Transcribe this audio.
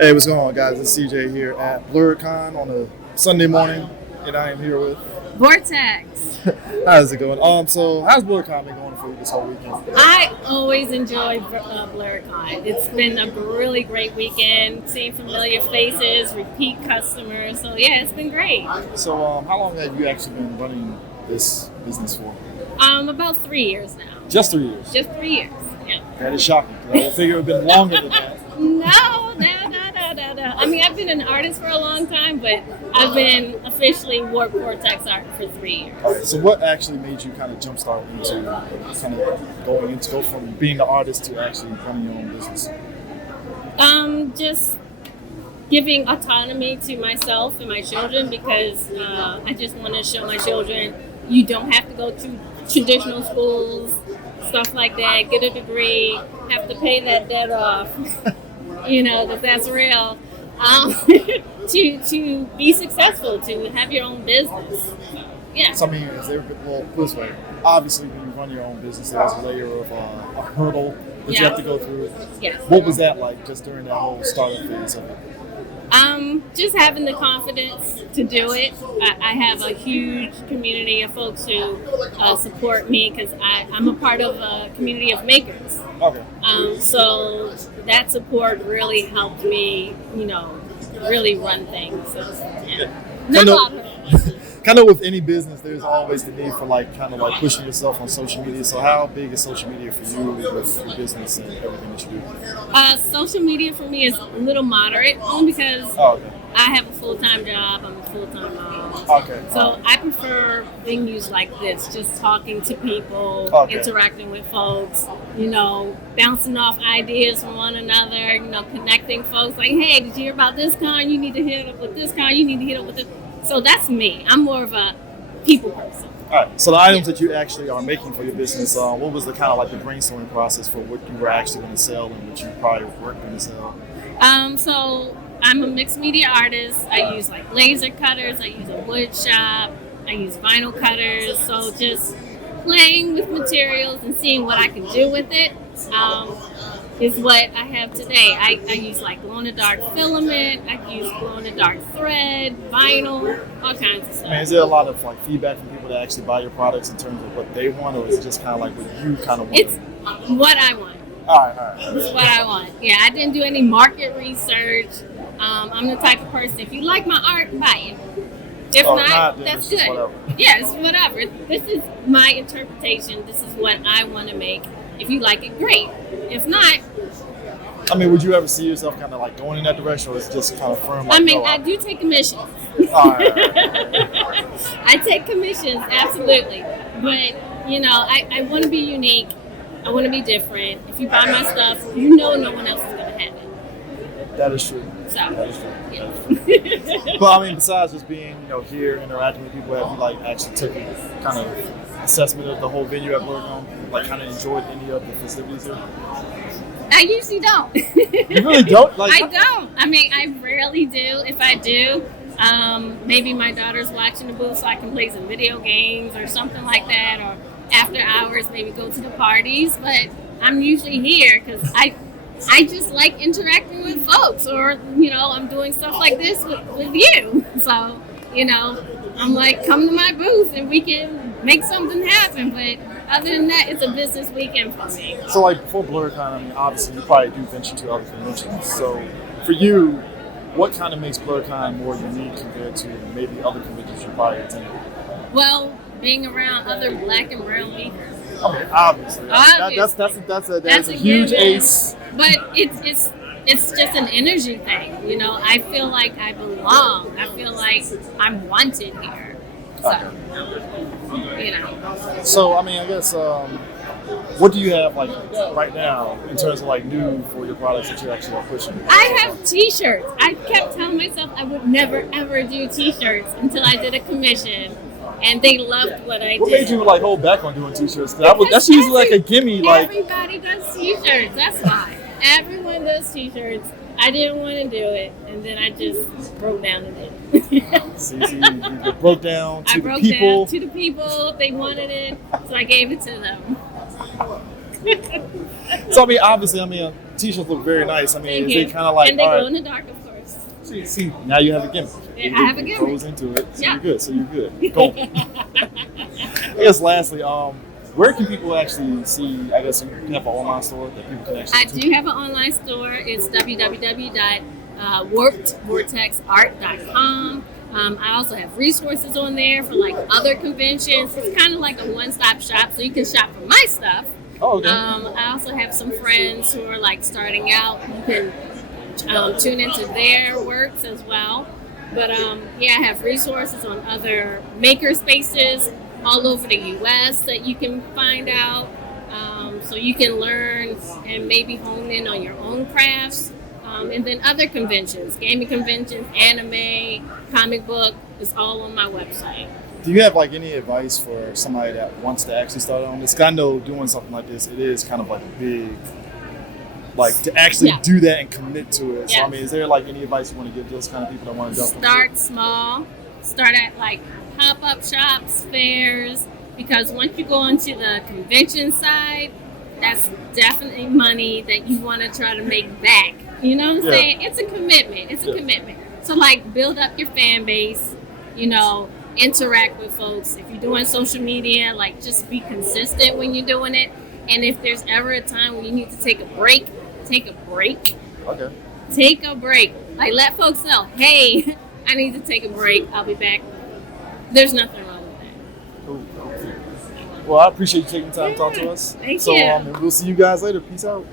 Hey, what's going on, guys? It's CJ here at Blerdcon on a Sunday morning, and I am here with. Vortex. How's it going? So how's Blerdcon been going for you this whole weekend? I always enjoy Blerdcon. It's been a really great weekend, seeing familiar faces, repeat customers. So yeah, it's been great. So how long have you actually been running this business for? About 3 years now. Just 3 years. Just 3 years. Yeah. That is shocking. I would figure it would have been longer than that. No. I mean, I've been an artist for a long time, but I've been officially WarpedVortexArt for 3 years. Okay, so what actually made you kind of jumpstart into go from being the artist to actually running your own business? Just giving autonomy to myself and my children, because I just want to show my children you don't have to go to traditional schools, stuff like that, get a degree, have to pay that debt off. That's real. To be successful, to have your own business. Yeah. So I mean, this way, obviously when you run your own business, there's a layer of a hurdle that you have to go through. Yes. What was that like just during that whole startup phase of it? Just having the confidence to do it. I have a huge community of folks who support me, because I'm a part of a community of makers. Okay. So that support really helped me, really run things. So, yeah. Kind of with any business, there's always the need for pushing yourself on social media. So how big is social media for you with your business and everything that you do? Social media for me is a little moderate, only because okay. I have a full-time job. I'm a full-time mom. Okay. So I prefer venues like this, just talking to people, interacting with folks, bouncing off ideas from one another, connecting folks. Like, hey, did you hear about this con? You need to hit up with this con. You need to hit up with this. So that's me. I'm more of a people person. All right. So the items that you actually are making for your business, what was the kind of the brainstorming process for what you were actually going to sell and what you probably weren't going to sell? So I'm a mixed media artist. I use laser cutters. I use a wood shop. I use vinyl cutters. So just playing with materials and seeing what I can do with it is what I have today. I use glow-in-the-dark filament. I use glow-in-the-dark thread, vinyl, all kinds of stuff. I mean, is there a lot of feedback from people that actually buy your products in terms of what they want, or is it just kind of what you kind of want? It's what I want. All right. It's what I want. Yeah, I didn't do any market research. I'm the type of person, if you like my art, buy it. If not, that's good. Whatever. Yeah, it's whatever. This is my interpretation. This is what I want to make. If you like it, great. If not... I mean, would you ever see yourself kind of going in that direction, or is it just kind of firm? I do take commissions. All right. I take commissions, absolutely. But, I want to be unique. I want to be different. If you buy my stuff, no one else is going to have it. That is true. So, that is true. Yeah. But I mean, besides just being, here, interacting with people, have you actually took a kind of assessment of the whole venue at Blerdcon? Kind of enjoyed any of the festivities here? I usually don't. You really don't? I don't. I mean, I rarely do. If I do, maybe my daughter's watching the booth so I can play some video games or something like that, or after hours maybe go to the parties. But I'm usually here because I just like interacting with folks, or I'm doing stuff like this with you. So I'm come to my booth and we can make something happen. But other than that, it's a business weekend for me. So before Blerdcon, I mean, obviously you probably do venture to other conventions. So for you, what kind of makes Blerdcon more unique compared to maybe other conventions you probably attended? Well, being around other black and brown makers. Okay, obviously. That's a huge ace. But it's just an energy thing, I feel like I belong. I feel like I'm wanted here. So, So, I mean, I guess, what do you have right now in terms of new for your products that you actually are pushing? I have T-shirts. I kept telling myself I would never ever do T-shirts until I did a commission, and they loved what I did. What made you hold back on doing T-shirts? That's usually a gimme. Everybody does T-shirts. That's why everyone does T-shirts. I didn't want to do it, and then I just broke down and did it. See, you broke down to the people. I broke down to the people. They wanted it, so I gave it to them. So, I mean, obviously, t-shirts look very nice. I mean, Thank is you. it kind of like and they all glow right, in the dark, of course. see, now you have a gimmick. Yeah, I have a It gimmick. goes into it, so Yeah. you're good. So you're good. Cool. I guess lastly, where can people actually see? I guess you have an online store that people can actually. I do have an online store. It's www.WarpedVortexArt.com. I also have resources on there for like other conventions. It's kind of like a one-stop shop, so you can shop for my stuff. Oh, okay. I also have some friends who are like starting out. You can tune into their works as well. But yeah, I have resources on other maker spaces all over the U.S. that you can find out. So you can learn and maybe hone in on your own crafts. And then other conventions, gaming conventions, anime, comic book, it's all on my website. Do you have like any advice for somebody that wants to actually start on this? 'Cause I know doing something like this, it is kind of like a big, like to actually Yeah. do that and commit to it. So Yeah. I mean, is there like any advice you want to give those kind of people that want to jump into it? Start small. Start at like pop-up shops, fairs, because once you go onto the convention side, that's definitely money that you want to try to make back. You know what I'm Yeah. saying? It's a commitment. It's a Yeah. commitment. So like build up your fan base, you know, interact with folks. If you're doing social media, like just be consistent when you're doing it. And if there's ever a time when you need to take a break, take a break. Okay. Take a break. Like let folks know, hey, I need to take a break. I'll be back. There's nothing wrong with that. Cool. Well, I appreciate you taking the time to talk to us. Thank so, you. And we'll see you guys later. Peace out.